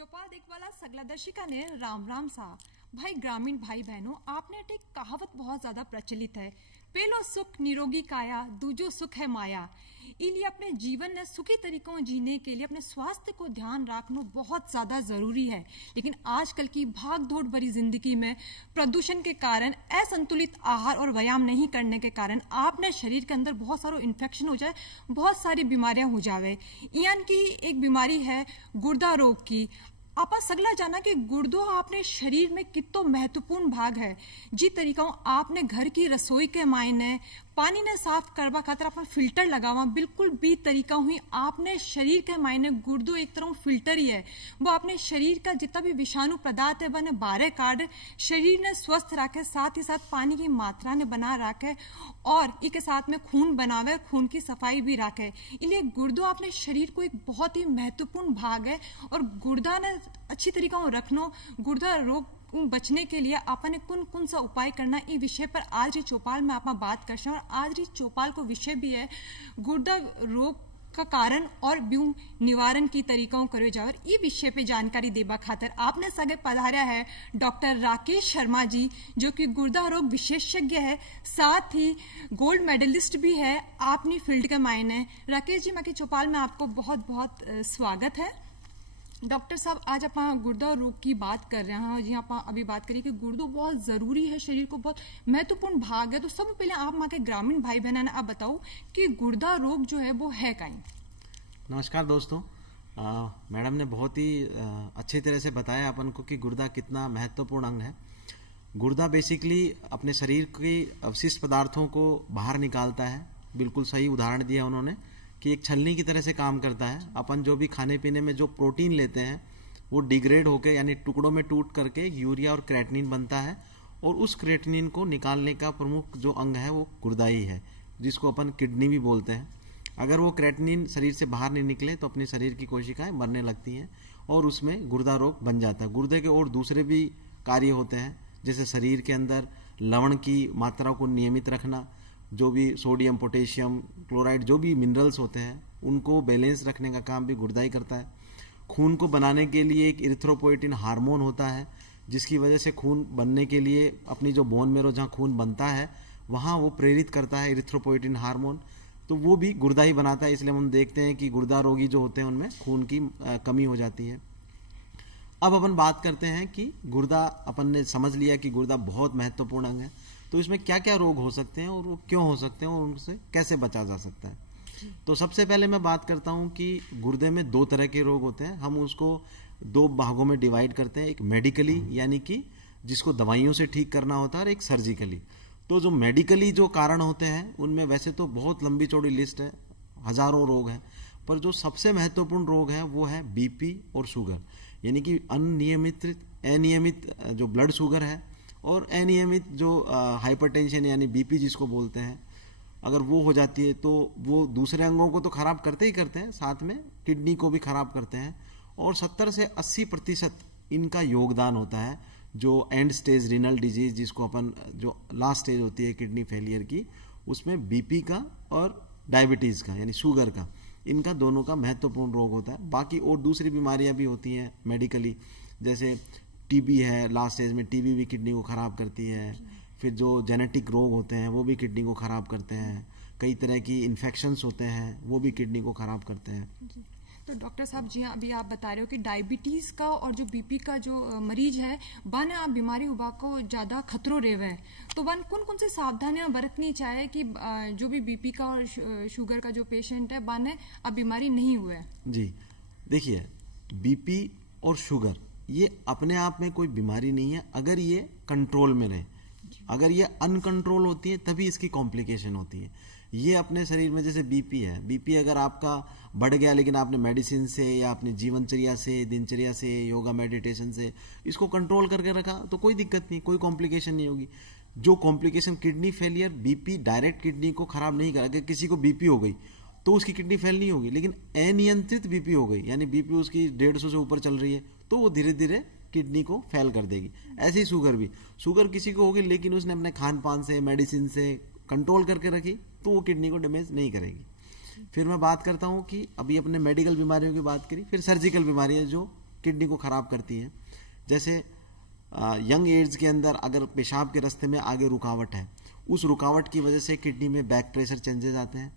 चौपाल देखवाला सगला दर्शिका ने राम राम सा भाई ग्रामीण भाई बहनों आपने एक कहावत बहुत ज्यादा प्रचलित है, पहलो सुख निरोगी काया दूजो सुख है माया। इसलिए अपने जीवन में सुखी तरीकों जीने के लिए अपने स्वास्थ्य को ध्यान रखना बहुत ज्यादा जरूरी है। लेकिन आजकल की भाग दौड़ भरी जिंदगी में प्रदूषण के कारण, असंतुलित आहार और व्यायाम नहीं करने के कारण आपने शरीर के अंदर बहुत सारा इन्फेक्शन हो जाए, बहुत सारी बीमारियां हो जावे। यानी कि एक बीमारी है गुर्दा रोग की। आप सगला जाना कि गुर्दो आपने शरीर में कितो महत्वपूर्ण भाग है। जी तरीका आपने घर की रसोई के मायने पानी ने साफ करवा खातर अपना फिल्टर लगावा, बिल्कुल भी तरीका हुई आपने शरीर के मायने गुर्दो एक तरह फिल्टर ही है। वो अपने शरीर का जितना भी विषाणु पदार्थ है बने बारे काट शरीर ने स्वस्थ रखे, साथ ही साथ पानी की मात्रा ने बना रखे और इसके साथ में खून बनावे, खून की सफाई भी रखे। इसलिए गुर्दो अपने शरीर को एक बहुत ही महत्वपूर्ण भाग है और गुर्दा ने अच्छी तरीका रखना, गुर्दा रोग बचने के लिए आपने कौन सा उपाय करना, इस विषय पर आज ही चौपाल में आप बात कर सकते हैं। और आज ही चौपाल को विषय भी है गुर्दा रोग का कारण और ब्यूम निवारण की तरीकों करे जावर। ये विषय पे जानकारी देबा खातर आपने सगे पधारा है डॉक्टर राकेश शर्मा जी, जो कि गुर्दा रोग विशेषज्ञ है, साथ ही गोल्ड मेडलिस्ट भी है अपनी फील्ड के मायने। राकेश जी, मैं चौपाल में आपको बहुत बहुत स्वागत है। डॉक्टर साहब, आज आप गुर्दा रोग की बात कर रहे हैं। जी, आप अभी बात करिए कि गुर्दो बहुत जरूरी है, शरीर को बहुत महत्वपूर्ण भाग है। तो सब पहले आप वहाँ के ग्रामीण भाई बहन आप बताओ कि गुर्दा रोग जो है वो है कहीं। नमस्कार दोस्तों, मैडम ने बहुत ही अच्छी तरह से बताया अपन को कि गुर्दा कितना महत्वपूर्ण अंग है। गुर्दा बेसिकली अपने शरीर के अवशिष्ट पदार्थों को बाहर निकालता है। बिल्कुल सही उदाहरण दिया उन्होंने कि एक छलनी की तरह से काम करता है। अपन जो भी खाने पीने में जो प्रोटीन लेते हैं वो डिग्रेड होकर यानी टुकड़ों में टूट करके यूरिया और क्रेटिनिन बनता है और उस क्रेटिनिन को निकालने का प्रमुख जो अंग है वो गुर्दा ही है, जिसको अपन किडनी भी बोलते हैं। अगर वो क्रेटिनिन शरीर से बाहर नहीं निकले तो अपने शरीर की कोशिकाएं मरने लगती हैं और उसमें गुर्दा रोग बन जाता है। गुर्दे के और दूसरे भी कार्य होते हैं, जैसे शरीर के अंदर लवण की मात्रा को नियमित रखना, जो भी सोडियम, पोटेशियम, क्लोराइड, जो भी मिनरल्स होते हैं उनको बैलेंस रखने का काम भी गुर्दा ही करता है। खून को बनाने के लिए एक इरिथ्रोपोइटिन हार्मोन होता है, जिसकी वजह से खून बनने के लिए अपनी जो बोन मेरो जहाँ खून बनता है वहाँ वो प्रेरित करता है इरिथ्रोपोइटिन हार्मोन, तो वो भी गुर्दा ही बनाता है। इसलिए हम देखते हैं कि गुर्दा रोगी जो होते हैं उनमें खून की कमी हो जाती है। अब अपन बात करते हैं कि गुर्दा, अपन ने समझ लिया कि गुर्दा बहुत महत्वपूर्ण अंग है, तो इसमें क्या क्या रोग हो सकते हैं और वो क्यों हो सकते हैं और उनसे कैसे बचा जा सकता है। तो सबसे पहले मैं बात करता हूं कि गुर्दे में दो तरह के रोग होते हैं। हम उसको दो भागों में डिवाइड करते हैं, एक मेडिकली यानी कि जिसको दवाइयों से ठीक करना होता है, और एक सर्जिकली। तो जो मेडिकली जो कारण होते हैं उनमें वैसे तो बहुत लंबी चौड़ी लिस्ट है, हजारों रोग हैं, पर जो सबसे महत्वपूर्ण रोग है वो है बीपी और शुगर, यानी कि अनियमित जो ब्लड शुगर है और अनियमित जो हाइपरटेंशन यानी बीपी जिसको बोलते हैं, अगर वो हो जाती है तो वो दूसरे अंगों को तो खराब करते ही करते हैं, साथ में किडनी को भी खराब करते हैं। और 70 से 80% इनका योगदान होता है जो एंड स्टेज रीनल डिजीज, जिसको अपन जो लास्ट स्टेज होती है किडनी फेलियर की, उसमें बीपी का और डायबिटीज़ का यानी शुगर का, इनका दोनों का महत्वपूर्ण रोग होता है। बाकी और दूसरी बीमारियां भी होती हैं मेडिकली, जैसे टीबी है, लास्ट स्टेज में टीबी भी किडनी को खराब करती है। फिर जो जेनेटिक रोग होते हैं वो भी किडनी को खराब करते हैं। कई तरह की इन्फेक्शंस होते हैं वो भी किडनी को खराब करते हैं। तो डॉक्टर साहब जी, अभी आप बता रहे हो कि डायबिटीज का और जो बीपी का जो मरीज है बन आप बीमारी उबा को ज्यादा खतरो रेवे है, तो वन कौन सी सावधानियां बरतनी चाहे कि जो भी बीपी का और शुगर का जो पेशेंट है बन अब बीमारी नहीं हुए। जी देखिए, बीपी और शुगर ये अपने आप में कोई बीमारी नहीं है अगर ये कंट्रोल में रहे। अगर ये अनकंट्रोल होती है तभी इसकी कॉम्प्लिकेशन होती है। ये अपने शरीर में, जैसे बीपी है, बीपी अगर आपका बढ़ गया लेकिन आपने मेडिसिन से या अपनी जीवनचर्या से, दिनचर्या से, योगा मेडिटेशन से इसको कंट्रोल करके रखा तो कोई दिक्कत नहीं, कोई कॉम्प्लिकेशन नहीं होगी। जो complication kidney failure, BP direct kidney को खराब नहीं कर, अगर किसी को बीपी हो गई तो उसकी किडनी फेल नहीं होगी, लेकिन अनियंत्रित बीपी हो गई यानी बीपी उसकी 150 से ऊपर चल रही है तो वो धीरे धीरे किडनी को फेल कर देगी। ऐसे ही शुगर भी, शुगर किसी को होगी लेकिन उसने अपने खान पान से, मेडिसिन से कंट्रोल करके रखी तो वो किडनी को डैमेज नहीं करेगी। फिर मैं बात करता हूँ कि अभी अपने मेडिकल बीमारियों की बात करी, फिर सर्जिकल बीमारियां जो किडनी को खराब करती है। जैसे यंग एज के अंदर अगर पेशाब के रास्ते में आगे रुकावट है, उस रुकावट की वजह से किडनी में बैक प्रेशर चेंजेस आते हैं।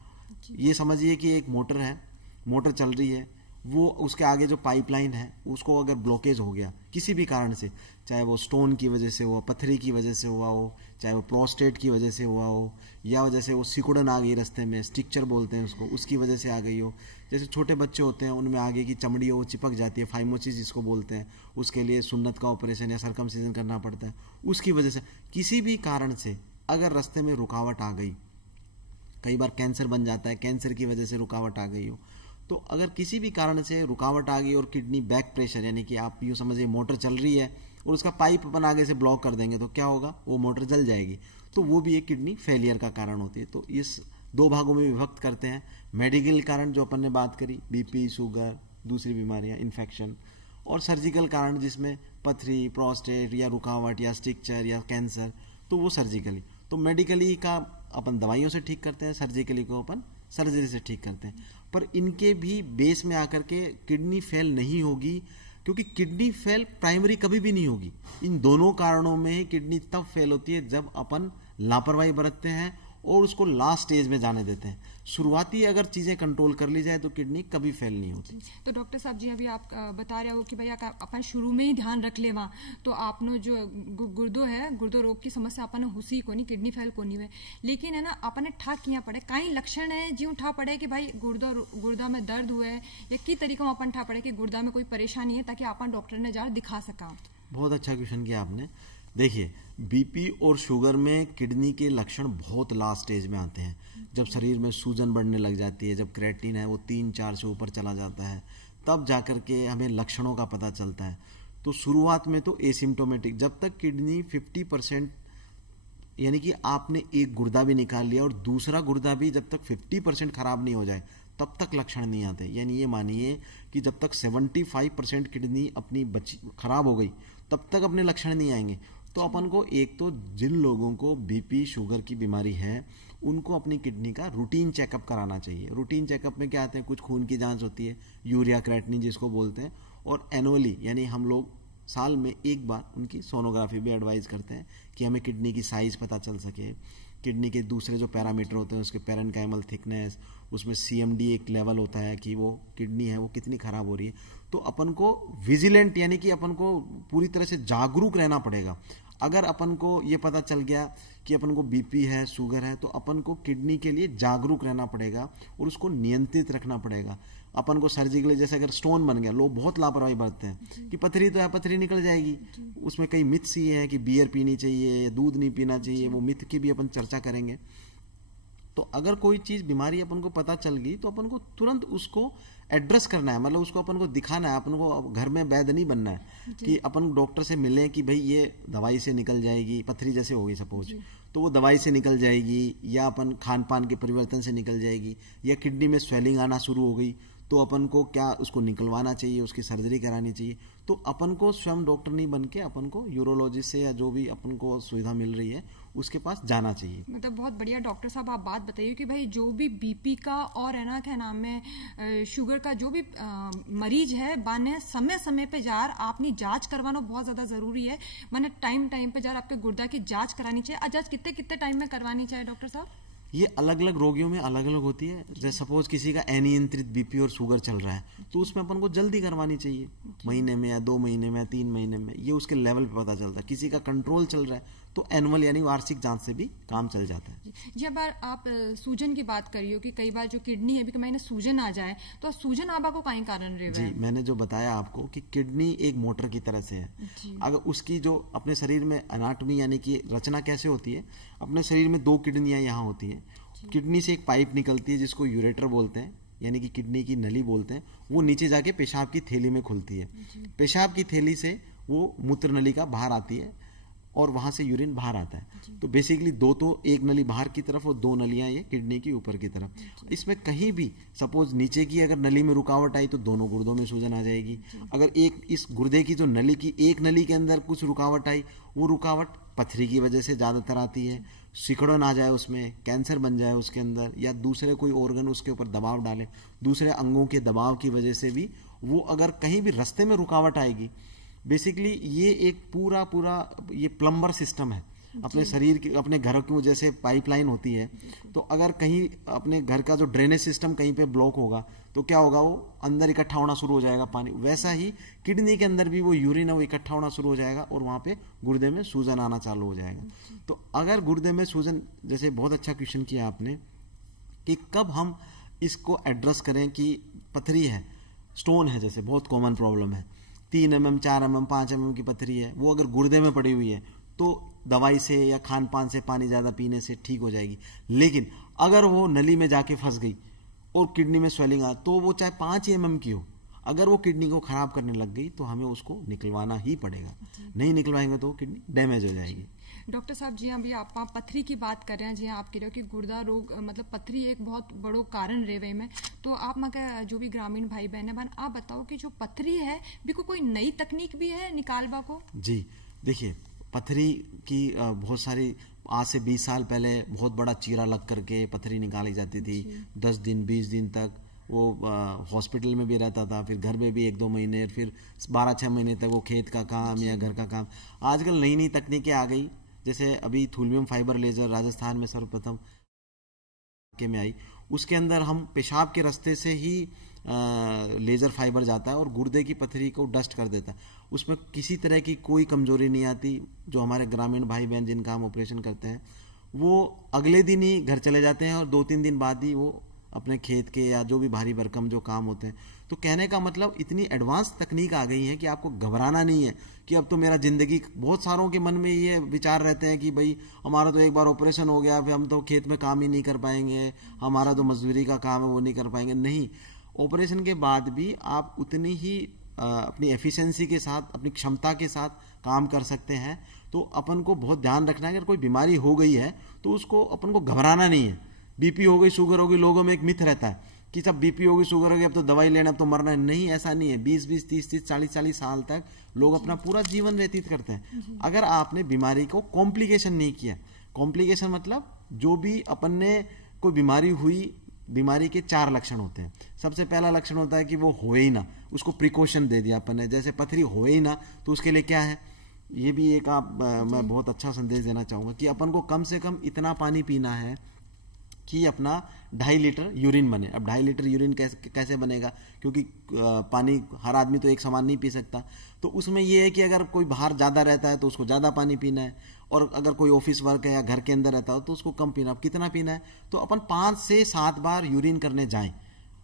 ये समझिए कि एक मोटर है, मोटर चल रही है, वो उसके आगे जो पाइपलाइन है उसको अगर ब्लॉकेज हो गया किसी भी कारण से, चाहे वो स्टोन की वजह से हुआ, पत्थरी की वजह से हुआ हो, चाहे वो प्रोस्टेट की वजह से हुआ हो, या जैसे वो सिकुड़न आ गई रास्ते में, स्टिक्चर बोलते हैं उसको, उसकी वजह से आ गई हो। जैसे छोटे बच्चे होते हैं उनमें आगे की चमड़ी वो चिपक जाती है, फाइमोसिस जिसको बोलते हैं, उसके लिए सुन्नत का ऑपरेशन या सरकमसिजन करना पड़ता है। उसकी वजह से किसी भी कारण से अगर रास्ते में रुकावट आ गई, कई बार कैंसर बन जाता है, कैंसर की वजह से रुकावट आ गई हो, तो अगर किसी भी कारण से रुकावट आ गई और किडनी बैक प्रेशर, यानी कि आप यूँ समझिए मोटर चल रही है और उसका पाइप अपन आगे से ब्लॉक कर देंगे तो क्या होगा, वो मोटर जल जाएगी, तो वो भी एक किडनी फेलियर का कारण होती है। तो इस दो भागों में विभक्त करते हैं, मेडिकल कारण जो अपन ने बात करी, बीपी, शुगर, दूसरी बीमारियां, इन्फेक्शन, और सर्जिकल कारण जिसमें पथरी, प्रोस्टेट या रुकावट या स्टिक्चर या कैंसर, तो वो सर्जिकली। तो मेडिकली का अपन दवाइयों से ठीक करते हैं, सर्जिकली को अपन सर्जरी से ठीक करते हैं। पर इनके भी बेस में आकर के किडनी फेल नहीं होगी, क्योंकि किडनी फेल प्राइमरी कभी भी नहीं होगी। इन दोनों कारणों में किडनी तब फेल होती है जब अपन लापरवाही बरतते हैं और उसको लास्ट स्टेज में जाने देते हैं। शुरुआती अगर चीज़ें कंट्रोल कर ली जाए तो किडनी कभी फेल नहीं होती। तो डॉक्टर साहब जी, अभी आप बता रहे हो कि भाई अपन शुरू में ही ध्यान रख ले वहाँ, तो आपने जो गुर्दो है, गुर्दो रोग की समस्या अपन हुसी को नहीं, किडनी फेल को नहीं हुए, लेकिन है ना अपन ठा किया पड़े, कई लक्षण है जी उठा पड़े कि भाई गुर्दा में दर्द हुए या की तरीका अपन ठा पड़े कि गुर्दा में कोई परेशानी है, ताकि अपन डॉक्टर ने जा दिखा सका। बहुत अच्छा क्वेश्चन किया आपने। देखिए, बीपी और शुगर में किडनी के लक्षण बहुत लास्ट स्टेज में आते हैं, जब शरीर में सूजन बढ़ने लग जाती है, जब क्रेटिन है वो 3-4 से ऊपर चला जाता है, तब जाकर के हमें लक्षणों का पता चलता है। तो शुरुआत में तो एसिम्टोमेटिक, जब तक किडनी 50%, यानी कि आपने एक गुर्दा भी निकाल लिया और दूसरा गुर्दा भी जब तक 50% खराब नहीं हो जाए तब तक लक्षण नहीं आते। यानी ये मानिए कि जब तक 75% किडनी अपनी खराब हो गई तब तक अपने लक्षण नहीं आएंगे। तो अपन को एक तो जिन लोगों को बीपी शुगर की बीमारी है उनको अपनी किडनी का रूटीन चेकअप कराना चाहिए। रूटीन चेकअप में क्या आते हैं, कुछ खून की जांच होती है, यूरिया क्रेटिनिन जिसको बोलते हैं, और एनुअली यानी हम लोग साल में एक बार उनकी सोनोग्राफी भी एडवाइज करते हैं कि हमें किडनी की साइज पता चल सके। किडनी के दूसरे जो पैरामीटर होते हैं उसके पेरेन्काइमल थिकनेस, उसमें CMD एक लेवल होता है कि वो किडनी है वो कितनी खराब हो रही है। तो अपन को विजिलेंट, यानी कि अपन को पूरी तरह से जागरूक रहना पड़ेगा। अगर अपन को ये पता चल गया कि अपन को बीपी है, शुगर है, तो अपन को किडनी के लिए जागरूक रहना पड़ेगा और उसको नियंत्रित रखना पड़ेगा। अपन को सर्जिकली, जैसे अगर स्टोन बन गया, लोग बहुत लापरवाही बरतते हैं कि पथरी तो है, पथरी निकल जाएगी। उसमें कई मिथ्स ये हैं कि बियर पीनी चाहिए, दूध नहीं पीना चाहिए, वो मिथ की भी अपन चर्चा करेंगे। तो अगर कोई चीज़ बीमारी अपन को पता चल गई तो अपन को तुरंत उसको एड्रेस करना है, मतलब उसको अपन को दिखाना है। अपन को घर में वैद्य नहीं बनना है कि अपन डॉक्टर से मिलें कि भाई ये दवाई से निकल जाएगी, पथरी जैसे हो गई सपोज, तो वो दवाई से निकल जाएगी, या अपन खान पान के परिवर्तन से निकल जाएगी, या किडनी में स्वेलिंग आना शुरू हो गई तो अपन को क्या उसको निकलवाना चाहिए, उसकी सर्जरी करानी चाहिए। तो अपन को स्वयं डॉक्टर नहीं बन के अपन को यूरोलॉजिस्ट से या जो भी अपन को सुविधा मिल रही है उसके पास जाना चाहिए। मतलब बहुत बढ़िया डॉक्टर साहब आप बात बताइए कि भाई जो भी बीपी का और है ना क्या नाम है शुगर का जो भी मरीज है, बाने समय समय पे जार आपने जांच करवाना बहुत ज्यादा जरूरी है। मैंने टाइम पे जार आपके गुर्दा की जांच करानी चाहिए। जांच कितने कितने टाइम में करवानी चाहिए डॉक्टर साहब? ये अलग अलग रोगियों में अलग अलग होती है। जैसे सपोज किसी का अनियंत्रित बीपी और शुगर चल रहा है तो उसमें अपन को जल्दी करवानी चाहिए, महीने में या 2 महीने में या 3 महीने में, ये उसके लेवल पे पता चलता है। किसी का कंट्रोल चल रहा है तो एनुअल यानी वार्षिक जांच से भी काम चल जाता है। जी, अब आप सूजन की बात करियो कि कई बार जो किडनी है भी मैंने सूजन आ जाए तो सूजन आबा को कहीं कारण रहे। जी, मैंने जो बताया आपको कि किडनी एक मोटर की तरह से है। अगर उसकी जो अपने शरीर में एनाटॉमी यानी कि रचना कैसे होती है, अपने शरीर में 2 किडनियां यहाँ होती हैं। किडनी से एक पाइप निकलती है जिसको यूरेटर बोलते हैं, यानी कि किडनी की नली बोलते हैं। वो नीचे जाके पेशाब की थैली में खुलती है। पेशाब की थैली से वो मूत्र नली का बाहर आती है। और वहां से यूरिन बाहर आता है। तो बेसिकली दो तो एक नली बाहर की तरफ और दो नलियां ये किडनी की ऊपर की तरफ। इसमें कहीं भी सपोज नीचे की अगर नली में रुकावट आई तो दोनों गुर्दों में सूजन आ जाएगी। अगर एक इस गुर्दे की जो नली की एक नली के अंदर कुछ रुकावट आई, वो रुकावट पथरी की वजह से ज़्यादातर आती है। सिकुड़न आ जाए, उसमें कैंसर बन जाए उसके अंदर, या दूसरे कोई ऑर्गन उसके ऊपर दबाव डाले, दूसरे अंगों के दबाव की वजह से भी वो अगर कहीं भी रास्ते में रुकावट आएगी। बेसिकली ये एक पूरा ये प्लम्बर सिस्टम है अपने शरीर की, अपने घर की जैसे पाइपलाइन होती है। तो अगर कहीं अपने घर का जो ड्रेनेज सिस्टम कहीं पे ब्लॉक होगा तो क्या होगा, वो अंदर इकट्ठा होना शुरू हो जाएगा पानी। वैसा ही किडनी के अंदर भी वो यूरिन है वो इकट्ठा होना शुरू हो जाएगा और वहाँ पे गुर्दे में सूजन आना चालू हो जाएगा। तो अगर गुर्दे में सूजन, जैसे बहुत अच्छा क्वेश्चन किया आपने कि कब हम इसको एड्रेस करें कि पथरी है, स्टोन है, जैसे बहुत कॉमन प्रॉब्लम है, 3 mm 4 mm 5 mm की पथरी है, वो अगर गुर्दे में पड़ी हुई है तो दवाई से या खान पान से, पानी ज़्यादा पीने से ठीक हो जाएगी। लेकिन अगर वो नली में जाके फंस गई और किडनी में स्वेलिंग आ, तो वो चाहे 5 mm की हो, अगर वो किडनी को खराब करने लग गई तो हमें उसको निकलवाना ही पड़ेगा। नहीं निकलवाएंगे तो किडनी डैमेज हो जाएगी। डॉक्टर साहब जी, अभी आप पथरी की बात कर रहे हैं, जी आप कह रहे हो कि गुर्दा रोग मतलब पथरी एक बहुत बड़ो कारण रहे में। तो आप मगर जो भी ग्रामीण भाई बहन है, आप बताओ कि जो पथरी है भी कोई नई तकनीक भी है निकालवा को? जी देखिए, पथरी की बहुत सारी, आज से 20 साल पहले बहुत बड़ा चीरा लग करके पथरी निकाली जाती थी। 10 दिन 20 दिन तक वो हॉस्पिटल में भी रहता था, फिर घर में भी 1-2 महीने, फिर 12-6 महीने तक वो खेत का काम या घर का काम। आजकल नई नई तकनीकें आ गई, जैसे अभी थूलियम फाइबर लेजर राजस्थान में सर्वप्रथम के में आई। उसके अंदर हम पेशाब के रास्ते से ही लेजर फाइबर जाता है और गुर्दे की पथरी को डस्ट कर देता है। उसमें किसी तरह की कोई कमजोरी नहीं आती। जो हमारे ग्रामीण भाई बहन जिनका हम ऑपरेशन करते हैं, वो अगले दिन ही घर चले जाते हैं और 2-3 दिन बाद ही वो अपने खेत के या जो भी भारी भरकम जो काम होते हैं। तो कहने का मतलब इतनी एडवांस तकनीक आ गई है कि आपको घबराना नहीं है कि अब तो मेरा जिंदगी, बहुत सारों के मन में ये विचार रहते हैं कि भाई हमारा तो एक बार ऑपरेशन हो गया, फिर हम तो खेत में काम ही नहीं कर पाएंगे, हमारा तो मजदूरी का काम है वो नहीं कर पाएंगे। नहीं, ऑपरेशन के बाद भी आप उतनी ही अपनी एफिशिएंसी के साथ, अपनी क्षमता के साथ काम कर सकते हैं। तो अपन को बहुत ध्यान रखना है, अगर कोई बीमारी हो गई है तो उसको अपन को घबराना नहीं है। बीपी हो गई, शुगर हो गई, लोगों में एक मिथ रहता है कि जब बीपी हो गई, शुगर हो गई, अब तो दवाई लेना, अब तो मरना है। नहीं, ऐसा नहीं है। 20-20, 30-30, 40-40 साल तक लोग अपना पूरा जीवन व्यतीत करते हैं। अगर आपने बीमारी को कॉम्प्लिकेशन नहीं किया, कॉम्प्लिकेशन मतलब जो भी अपन ने कोई बीमारी हुई, बीमारी के 4 लक्षण होते हैं। सबसे पहला लक्षण होता है कि वो होए ही ना, उसको प्रिकॉशन दे दिया अपन ने, जैसे पथरी होए ही ना, तो उसके लिए क्या है, ये भी एक मैं बहुत अच्छा संदेश देना चाहूँगा कि अपन को कम से कम इतना पानी पीना है कि अपना 2.5 लीटर यूरिन बने। अब 2.5 लीटर यूरिन कैसे बनेगा, क्योंकि पानी हर आदमी तो एक समान नहीं पी सकता। तो उसमें ये है कि अगर कोई बाहर ज़्यादा रहता है तो उसको ज़्यादा पानी पीना है, और अगर कोई ऑफिस वर्क है या घर के अंदर रहता हो तो उसको कम पीना। अब कितना पीना है, तो अपन 5 से 7 बार यूरिन करने जाएं।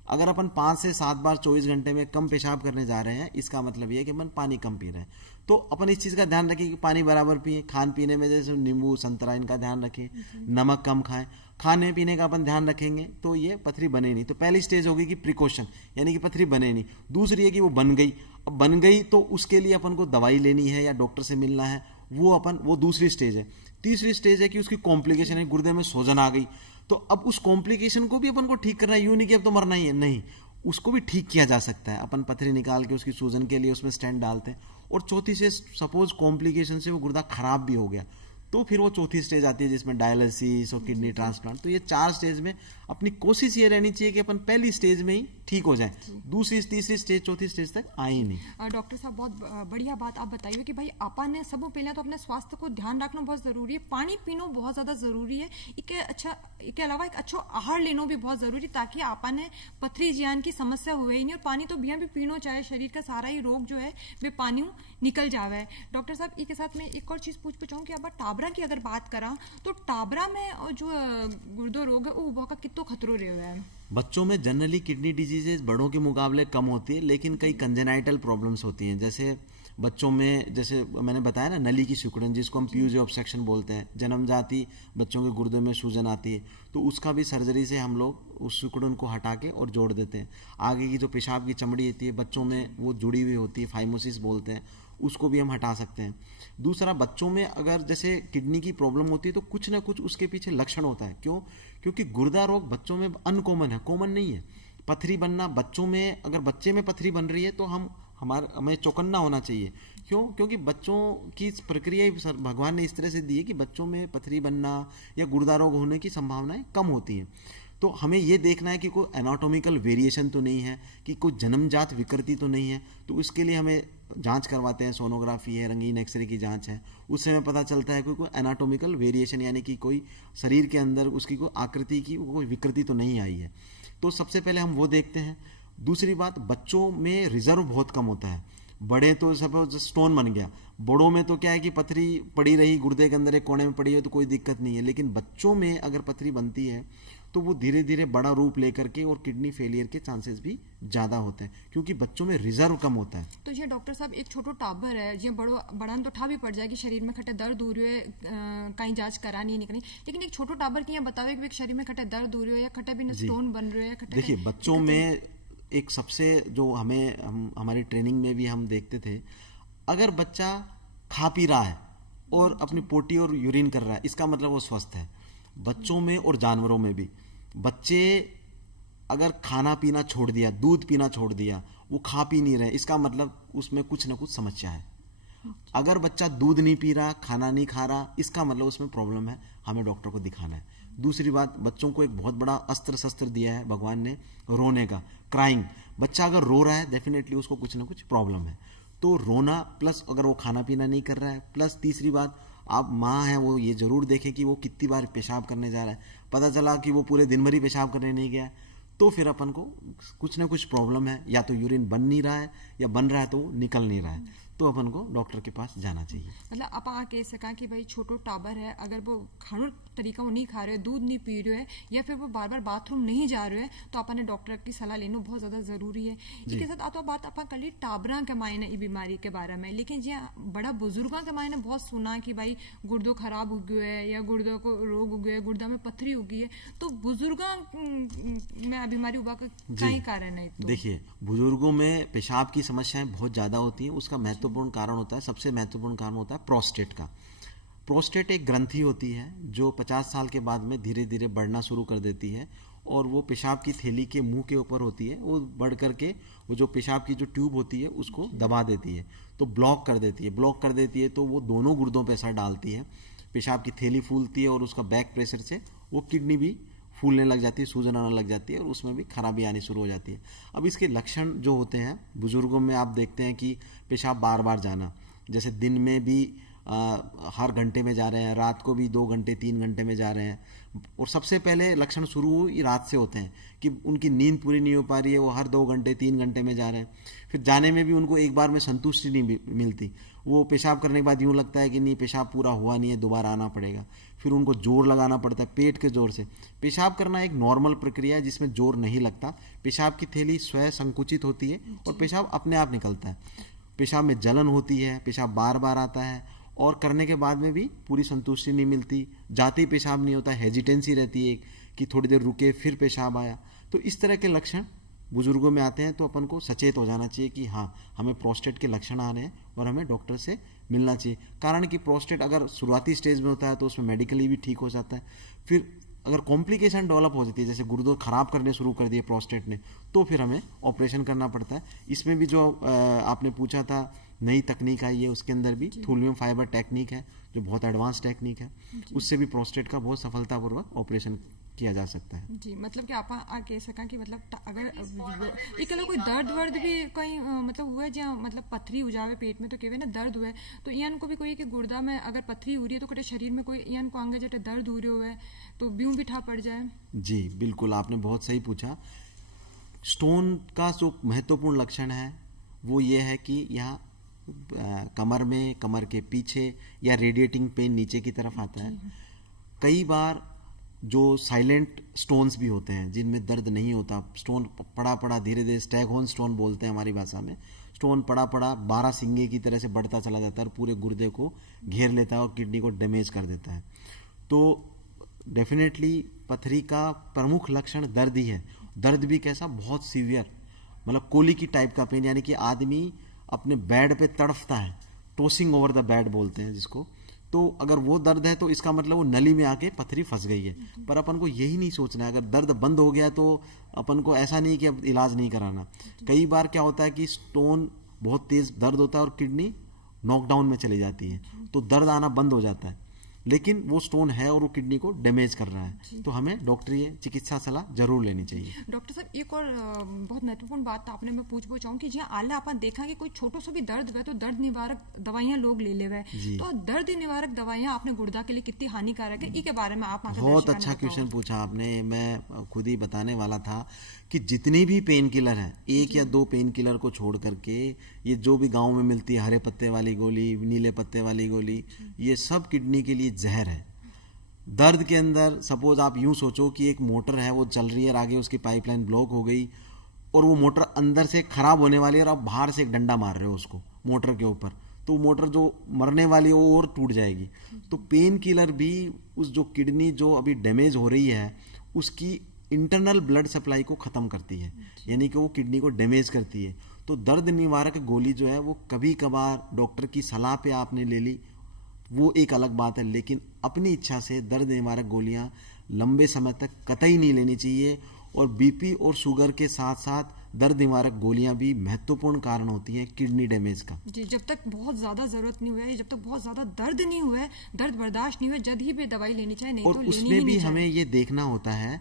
अगर अपन 5 से 7 बार 24 घंटे में कम पेशाब करने जा रहे हैं, इसका मतलब ये है कि अपन पानी कम पी रहे हैं। तो अपन इस चीज़ का ध्यान रखें कि पानी बराबर पिए। खान पीने में जैसे नींबू संतरा इनका ध्यान रखें, नमक कम खाएं, खाने पीने का अपन ध्यान रखेंगे तो ये पथरी बने नहीं। तो पहली स्टेज होगी कि प्रिकॉशन, यानी कि पथरी बने नहीं। दूसरी है कि वो बन गई। अब बन गई तो उसके लिए अपन को दवाई लेनी है या डॉक्टर से मिलना है, वो दूसरी स्टेज है। तीसरी स्टेज है कि उसकी कॉम्प्लिकेशन है, गुर्दे में सूजन आ गई, तो अब उस कॉम्प्लिकेशन को भी अपन को ठीक करना है। यूं नहीं कि अब तो मरना ही है, नहीं, उसको भी ठीक किया जा सकता है। अपन पथरी निकाल के उसकी सूजन के लिए उसमें स्टेंट डालते हैं। और चौथी से सपोज कॉम्प्लिकेशन से वो गुर्दा खराब भी हो गया तो फिर वो चौथी स्टेज आती है जिसमें डायलिसिस और किडनी ट्रांसप्लांट। तो ये 4 स्टेज में अपनी कोशिश ये रहनी चाहिए कि अपन पहली स्टेज में ही ठीक हो जाए, दूसरी, तीसरी स्टेज, चौथी स्टेज तक आए ही नहीं। डॉक्टर साहब, बहुत बढ़िया बात आप बताइए कि भाई अपन ने सब पहले तो अपने स्वास्थ्य को ध्यान रखना बहुत जरूरी है, पानी पीना बहुत ज्यादा जरूरी है, इसके अलावा एक अच्छा आहार लेना भी बहुत जरूरी, ताकि अपन ने पथरी जियान की समस्या हुए ही नहीं। और पानी तो बिया भी पीना, चाहे शरीर का सारा ही रोग जो है वे पानी निकल जावे। डॉक्टर साहब, इसके साथ में एक और चीज पूछ चाहूँ कि अब टाबरा की अगर बात करा तो टाबरा में जो गुर्दो रोग है वो का कितना खतरो रहे है? बच्चों में जनरली किडनी डिजीजेज बड़ों के मुकाबले कम होती है, लेकिन कई कंजेनाइटल प्रॉब्लम्स होती हैं। जैसे बच्चों में जैसे मैंने बताया ना, नली की सिकुड़न जिसको हम पीयूजी ऑब्स्ट्रक्शन बोलते हैं, जन्मजात ही बच्चों के गुर्दे में सूजन आती है, तो उसका भी सर्जरी से हम लोग उस सिकुड़न को हटा के और जोड़ देते हैं। आगे की जो पेशाब की चमड़ी होती है बच्चों में वो जुड़ी हुई होती है, फाइमोसिस बोलते हैं, उसको भी हम हटा सकते हैं। दूसरा, बच्चों में अगर जैसे किडनी की प्रॉब्लम होती है तो कुछ ना कुछ उसके पीछे लक्षण होता है। क्यों? क्योंकि गुर्दा रोग बच्चों में अनकॉमन है, कॉमन नहीं है। पथरी बनना बच्चों में, अगर बच्चे में पथरी बन रही है तो हमें चौकन्ना होना चाहिए। क्यों? क्योंकि बच्चों की इस प्रक्रिया ही भगवान ने इस तरह से दी है कि बच्चों में पथरी बनना या गुर्दा रोग होने की संभावनाएं कम होती हैं। तो हमें ये देखना है कि कोई एनाटॉमिकल वेरिएशन तो नहीं है, कि कोई जन्मजात विकृति तो नहीं है। तो उसके लिए हमें जांच करवाते हैं, सोनोग्राफी है, रंगीन एक्सरे की जांच है, उससे हमें पता चलता है कोई एनाटॉमिकल वेरिएशन, यानी कि कोई शरीर के अंदर उसकी कोई आकृति की कोई विकृति तो नहीं आई है। तो सबसे पहले हम वो देखते हैं। दूसरी बात, बच्चों में रिजर्व बहुत कम होता है। बड़े तो सपोज स्टोन बन गया, बड़ों में तो क्या है कि पथरी पड़ी रही गुर्दे के अंदर एक कोने में पड़ी है तो कोई दिक्कत नहीं है, लेकिन बच्चों में अगर पथरी बनती है तो वो धीरे धीरे बड़ा रूप लेकर के और किडनी फेलियर के चांसेस भी ज़्यादा होते हैं, क्योंकि बच्चों में रिजर्व कम होता है। तो ये डॉक्टर साहब एक छोटो टाबर है जो बड़ा तो ठा भी पड़ जाए कि शरीर में खट्टे दर्द हो रही है, कहीं जांच करानी नहीं करनी, लेकिन एक छोटो टाबर की बतावे कि शरीर में खट्टे दर्द हो रही है या खट्टे भी स्टोन बन रहे हैं। देखिए, बच्चों में एक सबसे जो हमारी ट्रेनिंग में भी हम देखते थे, अगर बच्चा खा पी रहा है और अपनी पोटी और यूरिन कर रहा है, इसका मतलब वो स्वस्थ है। बच्चों में और जानवरों में भी, बच्चे अगर खाना पीना छोड़ दिया, दूध पीना छोड़ दिया, वो खा पी नहीं रहे, इसका मतलब उसमें कुछ ना कुछ समस्या है। अगर बच्चा दूध नहीं पी रहा, खाना नहीं खा रहा, इसका मतलब उसमें प्रॉब्लम है, हमें डॉक्टर को दिखाना है। दूसरी बात, बच्चों को एक बहुत बड़ा अस्त्र शस्त्र दिया है भगवान ने, रोने का, क्राइंग। बच्चा अगर रो रहा है, डेफिनेटली उसको कुछ ना कुछ प्रॉब्लम है। तो रोना प्लस अगर वो खाना पीना नहीं कर रहा है, प्लस तीसरी बात, आप माँ हैं, वो ये जरूर देखें कि वो कितनी बार पेशाब करने जा रहा है। पता चला कि वो पूरे दिन भर ही पेशाब करने नहीं गया, तो फिर अपन को कुछ ना कुछ प्रॉब्लम है, या तो यूरिन बन नहीं रहा है या बन रहा है तो वो निकल नहीं रहा है, तो अपन को डॉक्टर के पास जाना चाहिए। मतलब आप कह सका कि भाई छोटो टाबर है, अगर वो खानो तरीका वो नहीं खा रहे, दूध नहीं पी रहे हैं, या फिर वो बार बार बाथरूम नहीं जा रहे हैं, तो अपन ने डॉक्टर की सलाह लेना बहुत ज्यादा जरूरी है। इसके साथ आता बात अपन कर ली टाबरा के मायने ई बीमारी के बारे में, लेकिन जी बड़ा बुजुर्गों के मायने बहुत सुना कि भाई गुर्दो खराब हो गया है या गुर्दो को रोग हो गया है, गुर्दा में पथरी हो गई है, तो बुजुर्गों में बीमारी हुआ का क्या कारण है? देखिए, बुजुर्गों में पेशाब की समस्याएं बहुत ज्यादा होती हैं। उसका महत्वपूर्ण कारण होता है, सबसे महत्वपूर्ण कारण होता है प्रोस्टेट का। प्रोस्टेट एक ग्रंथि होती है जो 50 साल के बाद में धीरे धीरे बढ़ना शुरू कर देती है, और वो पेशाब की थैली के मुंह के ऊपर होती है। वो बढ़ करके वो जो पेशाब की जो ट्यूब होती है उसको दबा देती है, तो ब्लॉक कर देती है। ब्लॉक कर देती है तो वो दोनों गुर्दों पर असर डालती है। पेशाब की थैली फूलती है और उसका बैक प्रेशर से वो किडनी भी फूलने लग जाती है, सूजन आने लग जाती है, और उसमें भी खराबी आनी शुरू हो जाती है। अब इसके लक्षण जो होते हैं बुजुर्गों में, आप देखते हैं कि पेशाब बार बार जाना, जैसे दिन में भी हर घंटे में जा रहे हैं, रात को भी 2 घंटे 3 घंटे में जा रहे हैं। और सबसे पहले लक्षण शुरू ही रात से होते हैं कि उनकी नींद पूरी नहीं हो पा रही है, वो हर 2 घंटे 3 घंटे में जा रहे हैं। फिर जाने में भी उनको एक बार में संतुष्टि नहीं मिलती, वो पेशाब करने के बाद यूँ लगता है कि नहीं, पेशाब पूरा हुआ नहीं है, दोबारा आना पड़ेगा। फिर उनको जोर लगाना पड़ता है, पेट के जोर से। पेशाब करना एक नॉर्मल प्रक्रिया है जिसमें जोर नहीं लगता। पेशाब की थैली स्वयं संकुचित होती है और पेशाब अपने आप निकलता है। पेशाब में जलन होती है, पेशाब बार बार आता है, और करने के बाद में भी पूरी संतुष्टि नहीं मिलती, जाते ही पेशाब नहीं होता, हेजिटेंसी रहती है कि थोड़ी देर रुके फिर पेशाब आया। तो इस तरह के लक्षण बुजुर्गों में आते हैं, तो अपन को सचेत हो जाना चाहिए कि हाँ, हमें प्रोस्टेट के लक्षण आ रहे हैं और हमें डॉक्टर से मिलना चाहिए। कारण कि प्रोस्टेट अगर शुरुआती स्टेज में होता है तो उसमें मेडिकली भी ठीक हो जाता है। फिर अगर कॉम्प्लिकेशन डेवलप हो जाती है, जैसे गुर्दे खराब करने शुरू कर दिए प्रोस्टेट ने, तो फिर हमें ऑपरेशन करना पड़ता है। इसमें भी जो आपने पूछा था, नई तकनीक आई है, उसके अंदर भी थूलियम फाइबर टेक्निक है जो बहुत एडवांस टेक्निक है, उससे भी प्रोस्टेट का बहुत सफलतापूर्वक ऑपरेशन किया जा सकता है। जी, मतलब कि आप कह सका कि मतलब अगर एक कोई दर्द वर्द भी कोई मतलब हुआ है, जहाँ मतलब पथरी हो जावे पेट में, तो कहवे ना दर्द हुआ है, तो इन को भी कोई कि गुर्दा में अगर पथरी हो रही है तो कटे शरीर में कोई इन को अंगे जटे दर्द हो रही हुआ है तो ब्यूं भी ठा पड़ जाए? जी बिल्कुल, आपने बहुत सही पूछा। स्टोन का जो महत्वपूर्ण लक्षण है वो ये है कि यहाँ कमर में, कमर के पीछे या रेडिएटिंग पेन नीचे की तरफ आता है। कई बार जो साइलेंट स्टोन्स भी होते हैं जिनमें दर्द नहीं होता, स्टोन पड़ा पड़ा धीरे धीरे, स्टैगहोर्न स्टोन बोलते हैं हमारी भाषा में, स्टोन पड़ा पड़ा 12 सिंगे की तरह से बढ़ता चला जाता है और पूरे गुर्दे को घेर लेता है और किडनी को डैमेज कर देता है। तो डेफिनेटली पथरी का प्रमुख लक्षण दर्द ही है। दर्द भी कैसा, बहुत सीवियर, मतलब कोली की टाइप का पेन, यानी कि आदमी अपने बेड पे तड़फता है, टोसिंग ओवर द बेड बोलते हैं जिसको। तो अगर वो दर्द है तो इसका मतलब वो नली में आके पथरी फंस गई है। पर अपन को यही नहीं सोचना है, अगर दर्द बंद हो गया तो अपन को ऐसा नहीं कि अब इलाज नहीं कराना। कई बार क्या होता है कि स्टोन बहुत तेज दर्द होता है और किडनी नॉकडाउन में चली जाती है, तो दर्द आना बंद हो जाता है, लेकिन वो स्टोन है और वो किडनी को डैमेज कर रहा है, तो हमें डॉक्टरी चिकित्सा सलाह जरूर लेनी चाहिए। डॉक्टर साहब, एक और बहुत महत्वपूर्ण बात आपने मैं पूछना चाहूँ कि जी आला अपन देखा कि कोई छोटो सो भी दर्द हुआ तो दर्द निवारक दवाइयाँ लोग ले लेवे, तो दर्द निवारक दवाइयाँ आपने गुर्दा के लिए कितनी हानिकारक है, इसके बारे में आप बहुत अच्छा क्वेश्चन पूछा आपने। मैं खुद ही बताने वाला था कि जितनी भी पेन किलर है, एक या दो पेन किलर को छोड़ करके ये जो भी गांव में मिलती है, हरे पत्ते वाली गोली, नीले पत्ते वाली गोली, ये सब किडनी के लिए जहर है। दर्द के अंदर सपोज आप यूं सोचो कि एक मोटर है, वो चल रही है और आगे उसकी पाइपलाइन ब्लॉक हो गई और वो मोटर अंदर से खराब होने वाली है और आप बाहर से एक डंडा मार रहे हो उसको मोटर के ऊपर, तो मोटर जो मरने वाली है वो और टूट जाएगी। तो पेन किलर भी उस जो किडनी जो अभी डैमेज हो रही है उसकी इंटरनल ब्लड सप्लाई को खत्म करती है, यानी कि वो किडनी को डैमेज करती है। तो दर्द निवारक गोली जो है वो कभी कभार डॉक्टर की सलाह पे आपने ले ली, वो एक अलग बात है, लेकिन अपनी इच्छा से दर्द निवारक गोलियां लंबे समय तक कतई नहीं लेनी चाहिए। और बीपी और शुगर के साथ साथ दर्द निवारक गोलियां भी महत्वपूर्ण कारण होती हैं किडनी डैमेज का। जी, जब तक बहुत ज्यादा जरूरत नहीं हुआ है, जब तक बहुत ज्यादा दर्द नहीं हुआ है, दर्द बर्दाश्त नहीं हुआ, जल्द ही पे दवाई लेनी चाहिए, नहीं और तो लेनी ही उसमें भी नहीं हमें ये देखना होता है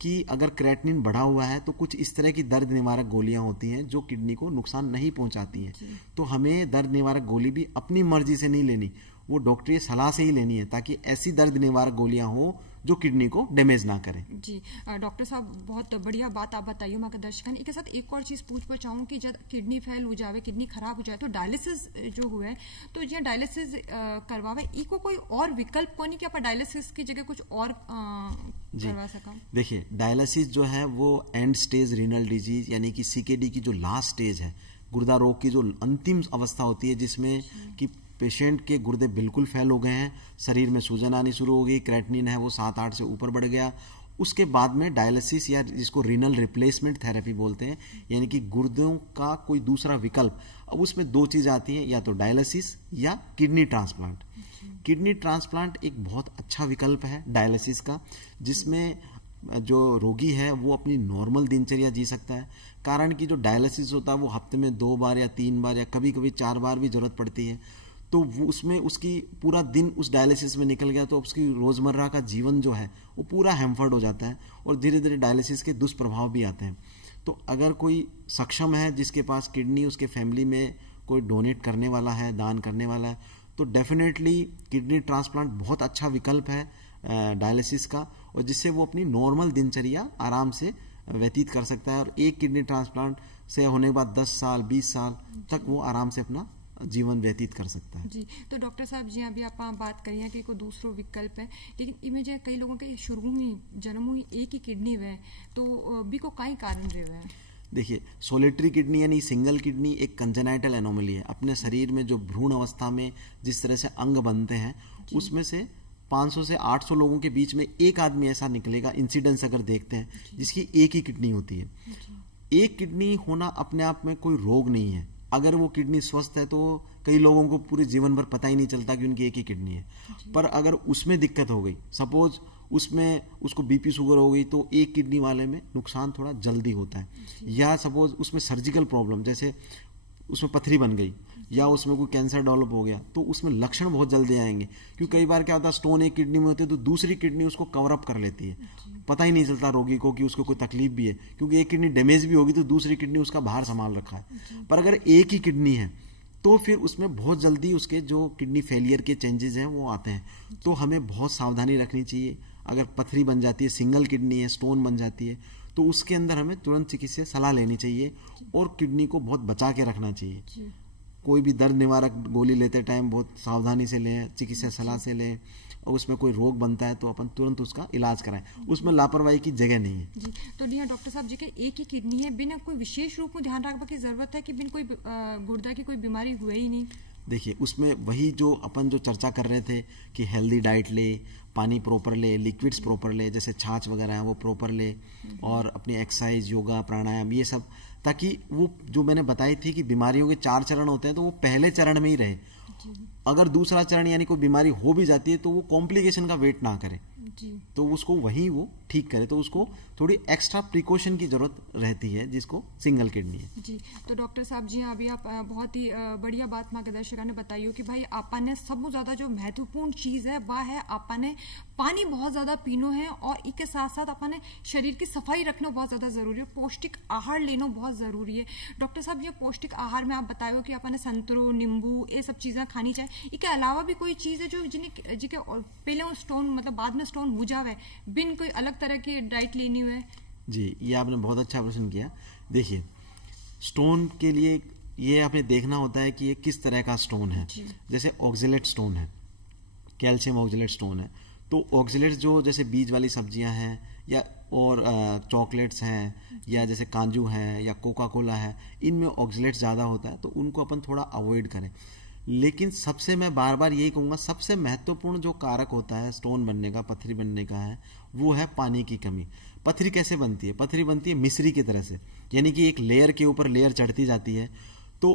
कि अगर क्रेटिनिन बढ़ा हुआ है तो कुछ इस तरह की दर्द निवारक गोलियां होती हैं जो किडनी को नुकसान नहीं पहुंचाती हैं। तो हमें दर्द निवारक गोली भी अपनी मर्जी से नहीं लेनी, वो डॉक्टरी सलाह से ही लेनी है, ताकि ऐसी दर्द निवारक गोलियां हो जो किडनी को डैमेज ना करें। जी डॉक्टर साहब, बहुत बढ़िया बात आप बताइए माँ के दर्शकन। इसके साथ एक और चीज़ पूछ चाहूँ कि जब किडनी फेल हो जाए, किडनी खराब हो जाए, तो डायलिसिस जो हुए तो जी डायलिसिस करवावे, इको कोई और विकल्प को नहीं कि आप डायलिसिस की जगह कुछ और करवा सका? देखिए, डायलिसिस जो है वो एंड स्टेज रीनल डिजीज यानी कि सीकेडी की जो लास्ट स्टेज है, गुर्दा रोग की जो अंतिम अवस्था होती है, जिसमें कि पेशेंट के गुर्दे बिल्कुल फेल हो गए हैं, शरीर में सूजन आनी शुरू हो गई, क्रेटिनिन है वो 7-8 से ऊपर बढ़ गया, उसके बाद में डायलिसिस या जिसको रीनल रिप्लेसमेंट थेरेपी बोलते हैं, यानी कि गुर्दों का कोई दूसरा विकल्प। अब उसमें दो चीज़ आती हैं, या तो डायलिसिस या किडनी ट्रांसप्लांट। किडनी ट्रांसप्लांट एक बहुत अच्छा विकल्प है डायलिसिस का, जिसमें जो रोगी है वो अपनी नॉर्मल दिनचर्या जी सकता है। कारण कि जो डायलिसिस होता है वो हफ्ते में 2 बार या 3 बार या कभी कभी 4 बार भी जरूरत पड़ती है, तो वो उसमें उसकी पूरा दिन उस डायलिसिस में निकल गया, तो उसकी रोज़मर्रा का जीवन जो है वो पूरा हैम्पर्ड हो जाता है और धीरे धीरे डायलिसिस के दुष्प्रभाव भी आते हैं। तो अगर कोई सक्षम है, जिसके पास किडनी, उसके फैमिली में कोई डोनेट करने वाला है, दान करने वाला है, तो डेफिनेटली किडनी ट्रांसप्लांट बहुत अच्छा विकल्प है डायलिसिस का, और जिससे वो अपनी नॉर्मल दिनचर्या आराम से व्यतीत कर सकता है। और एक किडनी ट्रांसप्लांट से होने के बाद 10 साल 20 साल तक वो आराम से अपना जीवन व्यतीत कर सकता है। जी, तो डॉक्टर साहब जी अभी आप बात करिए कि कोई दूसरो विकल्प है, लेकिन इमेज कई लोगों के शुरू ही जन्म हुई एक ही किडनी हुए, तो भी को कई कारण रहे हुए हैं। देखिए, सोलिटरी किडनी यानी सिंगल किडनी एक कंजेनाइटल एनोमली है। अपने शरीर में जो भ्रूण अवस्था में जिस तरह से अंग बनते हैं, उसमें से 500 से 800 लोगों के बीच में एक आदमी ऐसा निकलेगा, इंसिडेंस अगर देखते हैं, जिसकी एक ही किडनी होती है। एक किडनी होना अपने आप में कोई रोग नहीं है। अगर वो किडनी स्वस्थ है तो कई लोगों को पूरे जीवन भर पता ही नहीं चलता कि उनकी एक ही किडनी है। पर अगर उसमें दिक्कत हो गई, सपोज उसमें उसको बीपी शुगर हो गई, तो एक किडनी वाले में नुकसान थोड़ा जल्दी होता है। या सपोज उसमें सर्जिकल प्रॉब्लम, जैसे उसमें पथरी बन गई या उसमें कोई कैंसर डेवलप हो गया, तो उसमें लक्षण बहुत जल्दी आएंगे। क्योंकि कई बार क्या होता है, स्टोन एक किडनी में होते हैं तो दूसरी किडनी उसको कवर अप कर लेती है, पता ही नहीं चलता रोगी को कि उसको कोई तकलीफ भी है, क्योंकि एक किडनी डैमेज भी होगी तो दूसरी किडनी उसका बाहर संभाल रखा है। पर अगर एक ही किडनी है तो फिर उसमें बहुत जल्दी उसके जो किडनी फेलियर के चेंजेस हैं वो आते हैं। तो हमें बहुत सावधानी रखनी चाहिए। अगर पथरी बन जाती है, सिंगल किडनी है, स्टोन बन जाती है, तो उसके अंदर हमें तुरंत चिकित्सक सलाह लेनी चाहिए और किडनी को बहुत बचा के रखना चाहिए। कोई भी दर्द निवारक गोली लेते टाइम बहुत सावधानी से लें, चिकित्सक सलाह से लें। और उसमें कोई रोग बनता है तो अपन तुरंत उसका इलाज कराएं, उसमें लापरवाही की जगह नहीं है। जी, तो डियर डॉक्टर साहब जी के एक ही किडनी है, बिना कोई विशेष रूप में ध्यान रखने की जरूरत है कि बिन कोई गुर्दा की कोई बीमारी हुए ही नहीं? देखिए, उसमें वही जो अपन जो चर्चा कर रहे थे कि हेल्दी डाइट ले, पानी प्रॉपर ले, लिक्विड्स प्रॉपर ले, जैसे छाछ वगैरह है वो प्रॉपर ले, और अपनी एक्सरसाइज, योगा, प्राणायाम, ये सब, ताकि वो जो मैंने बताई थी कि बीमारियों के 4 चरण होते हैं तो वो पहले चरण में ही रहे। अगर दूसरा चरण यानी कोई बीमारी हो भी जाती है तो वो कॉम्प्लिकेशन का वेट ना करे, जी, तो उसको वही वो ठीक करे, तो उसको थोड़ी एक्स्ट्रा प्रिकॉशन की जरूरत रहती है जिसको सिंगल किडनी है। जी, तो डॉक्टर साहब जी अभी आप बहुत ही बढ़िया बात मार्गदर्शका ने बताई हो कि भाई आपा ने सबसे ज़्यादा जो महत्वपूर्ण चीज़ है वह है आपा ने पानी बहुत ज़्यादा पीनो है, और इसके साथ साथ आपा ने शरीर की सफाई रखना बहुत ज़्यादा ज़रूरी है, पौष्टिक आहार लेना बहुत ज़रूरी है। डॉक्टर साहब ये पौष्टिक आहार में आप बताओ कि आपा ने संतरो, नींबू, ये सब चीज़ें खानी चाहिए। इसके अलावा भी कोई चीज़ है जो जिनके पहले स्टोन मतलब बाद में स्टोन हो जावे, बिन कोई अलग तरह की डाइट लेनी हुए? जी, ये आपने बहुत अच्छा प्रश्न किया। देखिए, स्टोन के लिए ये आपने देखना होता है कि ये किस तरह का स्टोन है। जैसे ऑक्जेलेट स्टोन है, कैल्शियम ऑक्जेलेट स्टोन है, तो ऑक्जेलेट्स जो जैसे बीज वाली सब्जियां हैं, या और चॉकलेट्स हैं, या जैसे काजू हैं, या कोका कोला है, इनमें ऑक्जेलेट्स ज़्यादा होता है, तो उनको अपन थोड़ा अवॉइड करें। लेकिन सबसे मैं बार बार यही कहूँगा, सबसे महत्वपूर्ण जो कारक होता है स्टोन बनने का, पत्थरी बनने का है, वो है पानी की कमी। पत्थरी कैसे बनती है? पत्थरी बनती है मिश्री की तरह से, यानी कि एक लेयर के ऊपर लेयर चढ़ती जाती है। तो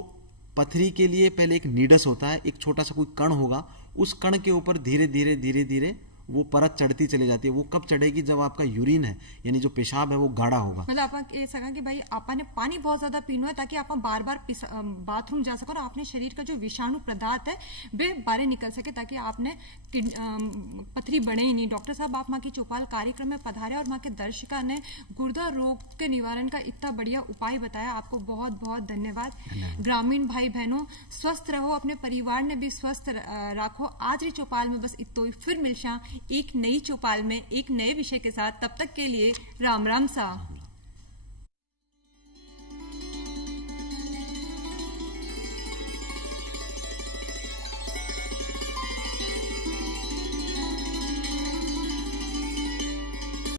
पत्थरी के लिए पहले एक नीडस होता है, एक छोटा सा कोई कण होगा, उस कण के ऊपर धीरे धीरे धीरे धीरे वो परत चढ़ती चली जाती है। वो कब चढ़ेगी? जब आपका यूरिन है, यानी जो पेशाब है, वो गाढ़ा होगा। मतलब आप ये सका कि भाई आपा ने पानी बहुत ज्यादा पीना है ताकि आप बार बार बाथरूम जा सको और आपने शरीर का जो विषाणु पदार्थ है वे बाहर निकल सके, ताकि आपने पथरी बढ़े ही नहीं। डॉक्टर साहब, आप माँ की चौपाल कार्यक्रम में पधारे और माँ के दर्शका ने गुर्दा रोग के निवारण का इतना बढ़िया उपाय बताया, आपको बहुत बहुत धन्यवाद। ग्रामीण भाई बहनों, स्वस्थ रहो, अपने परिवार ने भी स्वस्थ रखो। आज री चौपाल में बस इतो ही, फिर मिलशा एक नई चौपाल में एक नए विषय के साथ। तब तक के लिए राम राम सा।